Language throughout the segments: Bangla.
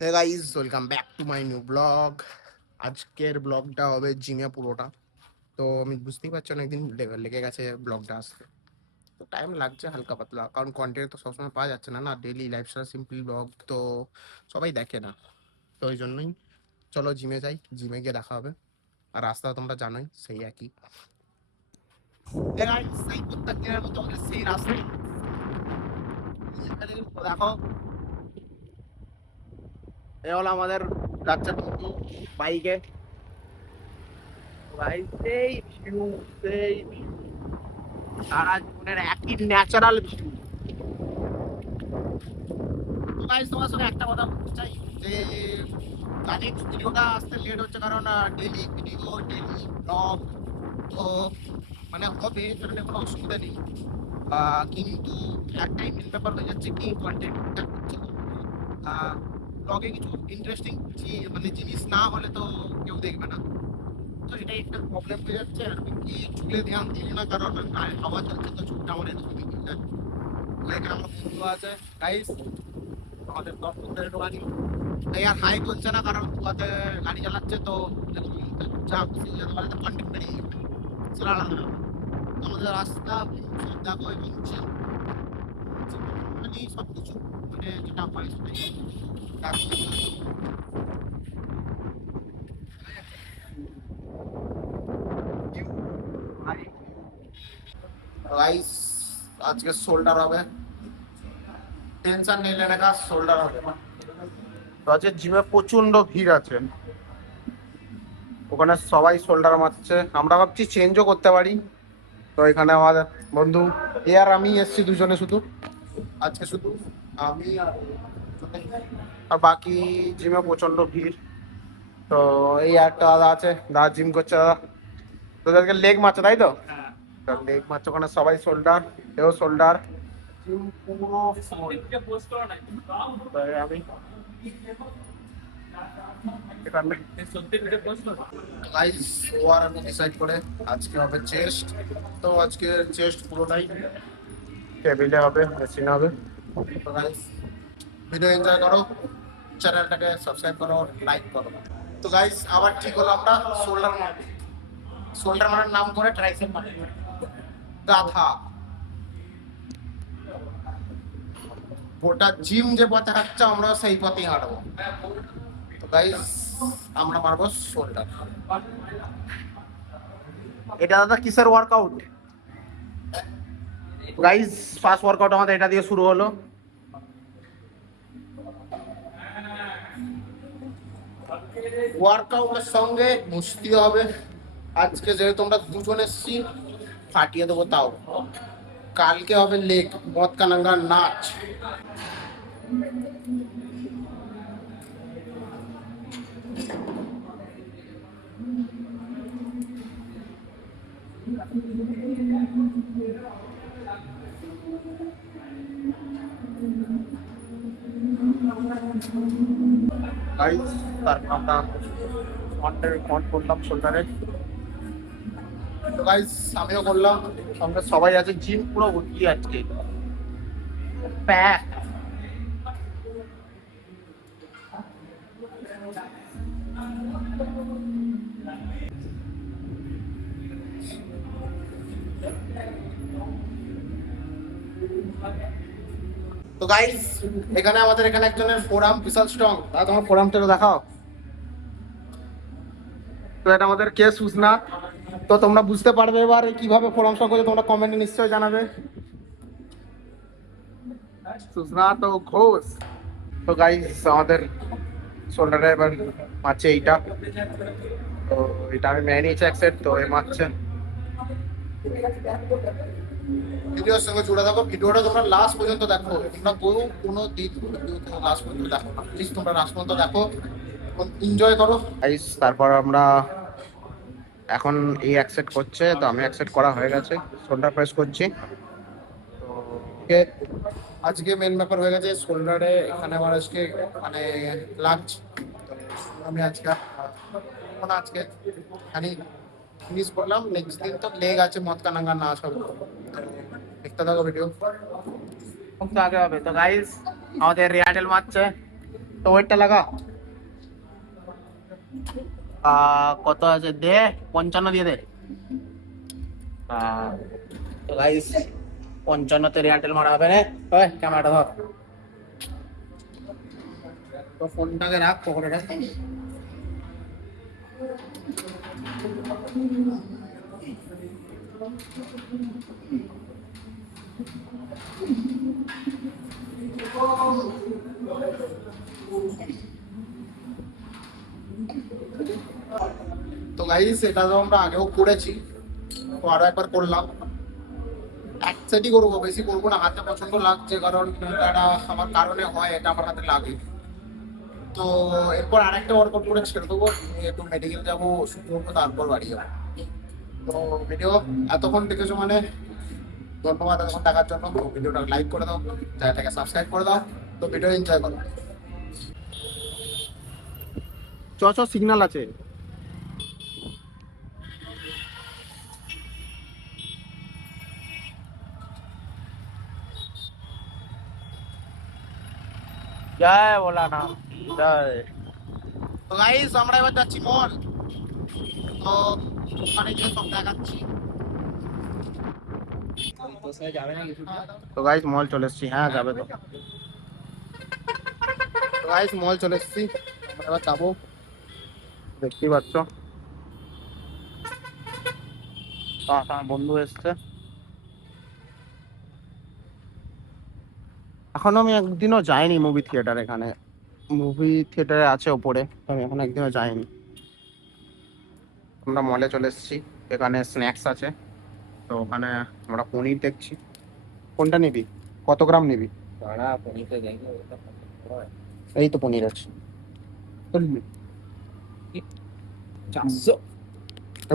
Hey guys, welcome back to my new blog. আজকের ব্লগটা হবে জিমে পুরোটা। তো আমি বুঝতেই পারছি অনেকদিন লেগে গেছে ব্লগটা আসতে। তো টাইম লাগছে হালকা পাতলা, কারণ কন্টেন্ট তো সবসময় পাওয়া যাচ্ছে না। ডেইলি লাইফস্টাইল সিম্পল ব্লগ তো সবাই দেখে না। তো ওই জন্যই চলো জিমে যাই, জিমে গিয়ে দেখা হবে। আর রাস্তা তোমরা জানোই সেই একই। সেই প্রত্যেকদিনের মতো আমাদের সেই রাস্তা। দেখো, এ হলো আমাদের যাচ্ছে বাইকে। ভাই সেই ভিউ, সেই সারা জীবনের একই ন্যাচারাল ভিউ। তো গাইস, তোমার সঙ্গে একটা কথা বলতে চাই যে জানি ভিডিওটা আসতে লেট হচ্ছে, কারণ ডেলি ভিডিও, ডেলি ব্লগ তো মানে হবে, সেখানে কোনো অসুবিধা নেই। কিন্তু একটাই মেন ব্যাপার হয়ে যাচ্ছে কি, কন্টেন্টটা হচ্ছে ব্লগে কিছু ইন্টারেস্টিং মানে জিনিস না হলে তো কেউ দেখবে না। তো এটাই একটা প্রবলেম হয়ে যাচ্ছে। আর আমি কি চুলে ধ্যান দিই না, কারণ হাওয়া চলছে তো চুলটা আমার এরকম হয়ে যায়। এখানে আমার বন্ধু আছে গাইস, আমাদের দর্শকদের একটু গাড়ি এই আর হাই করছে না, কারণ তোমাদের গাড়ি চালাচ্ছে তো যা খুশি যেতে পারে কন্টেন্ট বেরিয়ে যাবে। চালানো না। আমাদের রাস্তা সব দেখো, এবং মানে সব কিছু মানে যেটা হয় সেটাই গাইস। আজকে শোল্ডার হবে, টেনশন নেই লেনে কা, শোল্ডার হবে। তো আজকে জিমে প্রচন্ড ভিড় আছে, ওখানে সবাই শোল্ডার মারছে। আমরা ভাবছি চেঞ্জও করতে পারি। তো এখানে আমার বন্ধু এ আর আমি এসছি দুজনে শুধু, আজকে শুধু আমি আর আর বাকি জিমে প্রচন্ড ভিড়। তো এই একটা দাদা আছে, দাদা জিম করছে। দাদা তোদেরকে লেগ মারছে তাই তো? লেগ মারছে, ওখানে সবাই শোল্ডার, এও শোল্ডার। জিম পুরো আমি এখানে গাইস, ও আর আমি ডিসাইড করে আজকে হবে চেস্ট। তো আজকে চেস্ট পুরোটাই টেবিলে হবে, মেশিন হবে। তো গাইস, ভিডিও এনজয় করো, চ্যানেলটাকে সাবস্ক্রাইব করো, লাইক করো। তো গাইস, আবার ঠিক হলো, আমরা শোল্ডার মারবো। শোল্ডার মারার নাম করে ট্রাইসেপ মারবো। গাধা, গোটা জিম যে পথে হাঁটছে আমরা সেই পথেই হাঁটবো। তো গাইস, আমরা মারবো শোল্ডার। এটা দাদা কিসের ওয়ার্কআউট? গাইস, ফার্স্ট ওয়ার্কআউট আমাদের এটা দিয়ে শুরু হলো। ওয়ার্কআউটের সঙ্গে মুস্তি হবে। আজকে যেহেতু আমরা দুজন এসছি, ফাটিয়ে দেবো তাও। কালকে হবে লেগ, মদ কানাঙ্গার নাচ। গাইস, তারপর আমরা ফ্রন্ট করলাম শোল্ডারে। তো গাইস, আমিও করলাম, সঙ্গে সবাই আছে, জিম পুরো ভর্তি আজকে, প্যাক। তো গাইস, এখানে আমাদের এখানে একজনের ফোরাম বিশাল স্ট্রং। তোমার ফোরামটা দেখাও। তো এটা আমাদের কে সুজনা। তো তোমরা বুঝতে পারবে এবার কিভাবে ফোরাম স্ট্রং করছে, তোমরা কমেন্টে নিশ্চয়ই জানাবে। সুজনা তো ঘোষ। তো গাইস, আমাদের শোল্ডারে এবার মারছে এইটা। তো এটা আমি মেনে নিয়েছি এক সেট, তো এ মারছে। ভিডিওর সঙ্গে জুড়ে থাকো, ভিডিওটা তোমরা লাস্ট পর্যন্ত দেখো। তোমরা কোনো দিক ভিডিওতে লাস্ট পর্যন্ত দেখো না, প্লিজ তোমরা লাস্ট পর্যন্ত দেখো, এনজয় করো গাইস। তারপর আমরা এখন এই অ্যাকসেপ্ট করছে, তো আমি অ্যাকসেপ্ট করা হয়ে গেছে, শোল্ডার প্রেস করছি। তো আজকে মেন ব্যাপার হয়ে গেছে শোল্ডারে, এখানে আমার আজকে মানে লাগছে। আমি আজকে আজকে খালি ফিনিশ করলাম, নেক্সট দিন তো লেগ আছে, মদ কানাঙ্গা নাচ হবে। দেখতে থাকো ভিডিও, আগে হবে। তো গাইস, আমাদের এয়ারটেল মারছে, তো তো ওইটা লাগা কত আছে দে 55 দিয়ে দে তো গাইস 55 এয়ারটেল মারা হবে রে ক্যামেরাটা ধর তো ফোনটাকে রাখ পকেটে রাখ তো গাইস এটা তো আমরা আগেও করেছি তো আরো একবার করলাম এক সেটই করবো বেশি করবো না হাতে প্রচন্ড লাগছে কারণ এটা আমার কারণে হয় এটা আমার হাতে লাগে তো এরপর আরেকটা ওয়ার্কআউট করে ছেড়ে দেবো একটু মেডিকেল যাবো ওষুধ করবো তারপর বাড়ি যাবো তো ভিডিও এতক্ষণ দেখেছো মানে ধন্যবাদ এতক্ষণ দেখার জন্য ভিডিওটা লাইক করে দাও চ্যানেলটাকে সাবস্ক্রাইব করে দাও তো ভিডিও এনজয় করো চ সিগন্যাল আছে জয় ভোলানা জয় তো গাইস আমরা এবার যাচ্ছি মল তো ওখানে গিয়ে সব দেখাচ্ছি তো গাইস মল চলে এসেছি হ্যাঁ যাবে তো গাইস মল চলে এসেছি আমরা এবার যাবো দেখতেই পাচ্ছ আমার বন্ধু এসছে এখনো আমি একদিনও যাইনি মুভি থিয়েটার এখানে মুভি থিয়েটারে আছে ওপরে আমি এখন একদিনও যাইনি আমরা মলে চলে এসেছি এখানে স্ন্যাক্স আছে তো ওখানে আমরা পনির দেখছি কোনটা নিবি কত গ্রাম নিবি এই তো পনির আছে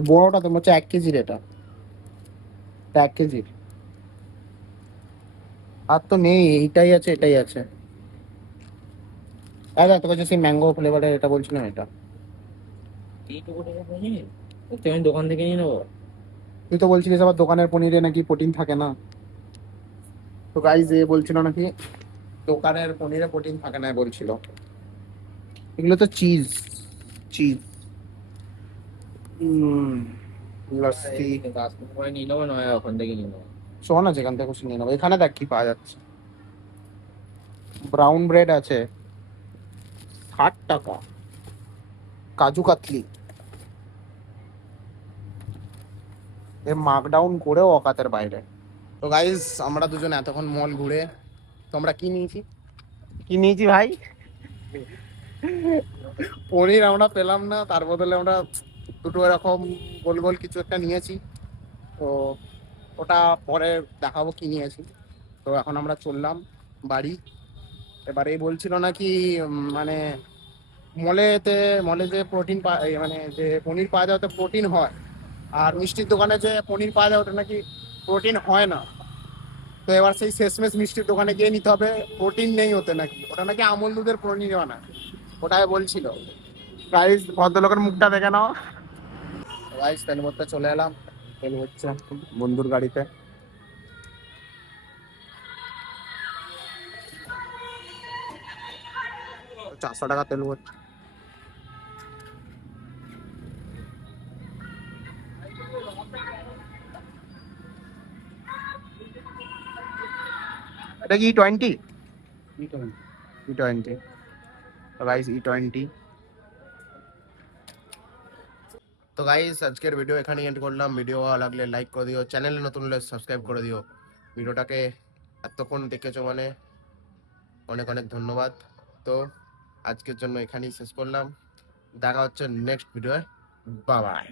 বড়টা তোমার হচ্ছে 1 কেজির এটা 1 কেজির আর তো নেই এইটাই আছে এটাই আছে দাদা তোর কাছে সেই ম্যাঙ্গো ফ্লেভারের এটা বলছিলাম এটা আমি দোকান থেকে নিয়ে নেবো। তুই তো বলছিলিস আবার দোকানের পনিরে নাকি প্রোটিন থাকে না তো গাইজ এ বলছিল নাকি দোকানের পনিরে প্রোটিন থাকে না বলছিল এগুলো তো চিজ চিজ লস্যি নিয়ে নেবো নয় ওখান থেকে নিয়ে নেবো। শোন না যেখান থেকে খুশি নিয়ে নেবো এখানে দেখ কি পাওয়া যাচ্ছে ব্রাউন ব্রেড আছে 60 টাকা কাজু কাতলি এর মার্কডাউন করেও অকাতের বাইরে তো গাইজ আমরা দুজন এতক্ষণ মল ঘুরে তো আমরা কি নিয়েছি ভাই পনির আমরা পেলাম না তার বদলে আমরা দুটো এরকম গোল গোল কিছু একটা নিয়েছি তো ওটা পরে দেখাবো কি নিয়েছি তো এখন আমরা চললাম বাড়ি এবারে বলছিল নাকি মানে মলে যে প্রোটিন মানে যে পনির পাওয়া যায় ওতে প্রোটিন হয় আর মিষ্টির দোকানে যে পনির পাওয়া যায় ওটা নাকি প্রোটিন হয় না তো এবার সেই শেষমেশ মিষ্টির দোকানে গিয়ে নিতে হবে প্রোটিন নেই ওতে নাকি ওটা নাকি আমল দুধের পনির বানায় ওটাই বলছিল গাইস ভদ্রলোকের মুখটা দেখে নাও গাইস তেল ভরতে চলে এলাম তেল হচ্ছে বন্ধুর গাড়িতে 400 টাকা তেল ভরছে এটা কি E20 E20 গাইস E20 তো গাইস আজকের ভিডিও এখানে এন্ড করলাম ভিডিও ভালো লাগলে লাইক করে দিও চ্যানেলে নতুন হলে সাবস্ক্রাইব করে দিও ভিডিওটাকে এতক্ষণ দেখেছো মানে অনেক অনেক ধন্যবাদ তো আজকের জন্য এখানেই শেষ করলাম দেখা হচ্ছে নেক্সট ভিডিওয়ে বাই বাই